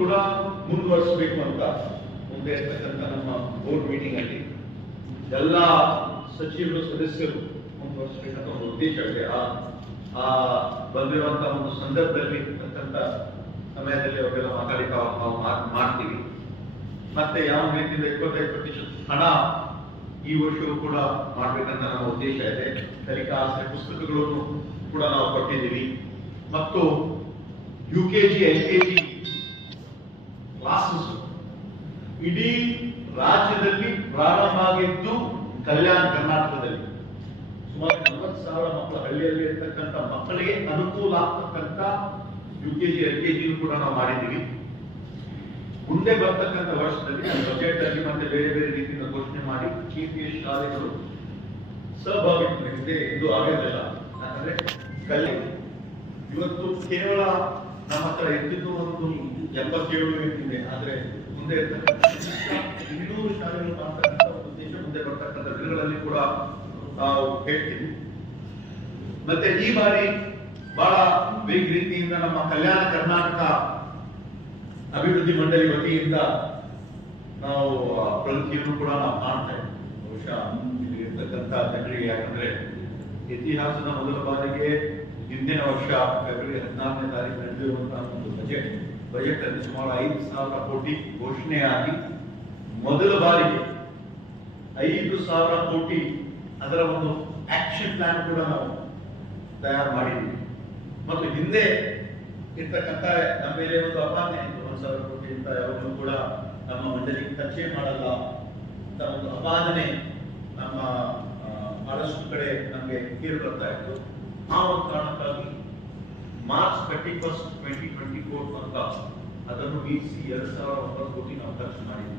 ಕೂಡ ಮುಂದುವರಿಸಬೇಕು ಅಂತ ಮುಂದೆ ಇರ್ತಕ್ಕಂಥ ನಮ್ಮ ಬೋರ್ಡ್ ಮೀಟಿಂಗ್ ಅಲ್ಲಿ ಎಲ್ಲ ಸಚಿವರು, ಸದಸ್ಯರು ಮುಂದುವರಿಸಬೇಕಂತ ಒಂದು ಉದ್ದೇಶ ಇದೆ. ಆ ಬಂದಿರುವಂತ ಒಂದು ಸಂದರ್ಭದಲ್ಲಿ ಇರ್ತಕ್ಕಂಥ ಸಮಯದಲ್ಲಿ ಅವೆಲ್ಲ ಮಾತಾಡಿಕ ನಾವು ಮಾಡ್ತೀವಿ. ಮತ್ತೆ ಯಾವ ರೀತಿಯಿಂದ ಇಪ್ಪತ್ತೈದು ಪ್ರತಿಶತ ಹಣ ಈ ವರ್ಷವೂ ಕೂಡ ಮಾಡ್ಬೇಕಂತ ನಮ್ಮ ಉದ್ದೇಶ ಇದೆ. ಕಲಿಕಾ ಆಸರೆ ಪುಸ್ತಕಗಳನ್ನು ಕೂಡ ನಾವು ಕೊಟ್ಟಿದ್ದೀವಿ. ಮತ್ತು U K G L K G classes ಇಡೀ ರಾಜ್ಯದಲ್ಲಿ ಪ್ರಾರಂಭ ಆಗಿದ್ದು ಕಲ್ಯಾಣ ಕರ್ನಾಟಕದಲ್ಲಿ. ಸುಮಾರು ನಲವತ್ತು ಸಾವಿರ ಮಕ್ಕಳ ಹಳ್ಳಿಯಲ್ಲಿ ಇರ್ತಕ್ಕಂಥ ಮಕ್ಕಳಿಗೆ ಅನುಕೂಲ ಆಗ್ತಕ್ಕಂಥ U K G L K G ಕೂಡ ನಾವು ಮಾಡಿದ್ದೀವಿ. ಮುಂದೆ ಬರ್ತಕ್ಕಂಥ ವರ್ಷದಲ್ಲಿ ಬಜೆಟ್ ಅಲ್ಲಿ ಮತ್ತೆ ಬೇರೆ ಬೇರೆ ರೀತಿಯಿಂದ ಘೋಷಣೆ ಮಾಡಿ ಕೆ ಪಿ ಎಸ್ ಶಾಲೆಗಳು ಸಹಭಾಗಿತ್ವ ಇದು ಆಗಿರಲಿಲ್ಲ ಯಾಕಂದ್ರೆ ಕಲೆ ಇವತ್ತು ಕೇವಲ ನಮ್ಮ ಹತ್ರ ಎದ್ದಿದ್ದು ಒಂದು ಎಂಬತ್ತೇಳು ಇದೆ ಆದ್ರೆ ಮುಂದೆ ಇನ್ನೂರು ಶಾಲೆಗಳು ಮಾಡ್ತಕ್ಕಂಥ ಮುಂದೆ ಬರ್ತಕ್ಕಂಥ ದಿನಗಳಲ್ಲಿ ಕೂಡ ನಾವು ಹೇಳ್ತೀವಿ. ಮತ್ತೆ ಈ ಬಾರಿ ಬಹಳ ಬೇಗ ರೀತಿಯಿಂದ ನಮ್ಮ ಕಲ್ಯಾಣ ಕರ್ನಾಟಕ ಅಭಿವೃದ್ಧಿ ಮಂಡಳಿ ವತಿಯಿಂದ ನಾವು ಪ್ರಗತಿಯನ್ನು ಕೂಡ ನಾವು ಕಾಣ್ತೇವೆ ಬಹುಶಃ ಇಲ್ಲಿ ಇರ್ತಕ್ಕಂಥ ಜನರಿಗೆ ಯಾಕಂದ್ರೆ ಇತಿಹಾಸದ ಮೊದಲ ಬಾರಿಗೆ ಹಿಂದಿನ ವರ್ಷ ಫೆಬ್ರವರಿ ಹದಿನಾರನೇ ತಾರೀಕು ನಡೆದಿರುವಂತಹ ಒಂದು ಬಜೆಟ್ ಬಜೆಟ್ ಅಲ್ಲಿ ಸುಮಾರು ಐದು ಸಾವಿರ ಕೋಟಿ ಘೋಷಣೆಯಾಗಿ ಮೊದಲ ಬಾರಿಗೆ ಐದು ಸಾವಿರ ಕೋಟಿ ಅದರ ಒಂದು ಆಕ್ಷನ್ ಪ್ಲಾನ್ ಕೂಡ ನಾವು ತಯಾರು ಮಾಡಿದ್ವಿ ಮತ್ತು ಹಿಂದೆ ಇರ್ತಕ್ಕಂಥ ನಮ್ಮ ಮೇಲೆ ಒಂದು ಅಪಾನೆ ಇತ್ತು, ಒಂದು ಸಾವಿರ ಕೋಟಿ ಅಂತ ಯಾವಾಗಲೂ ಕೂಡ ನಮ್ಮ ಮಂಡಳಿಗೆ ಖರ್ಚೆ ಮಾಡಲ್ಲ ಅಂತ ಒಂದು ಅಪಾದನೆ ನಮ್ಮ ಬಹಳಷ್ಟು ಕಡೆ ನಮಗೆ ಕೇಳಿ ಬರ್ತಾ ಇತ್ತು. ಆ ಒಂದು ಕಾರಣಕ್ಕಾಗಿ March thirty first twenty twenty four ತನಕ ಅದನ್ನು ಮೀರಿಸಿ ಎರಡ್ ಸಾವಿರ ಒಂಬತ್ತು ಕೋಟಿ ನಾವು ಖರ್ಚು ಮಾಡಿದ್ವಿ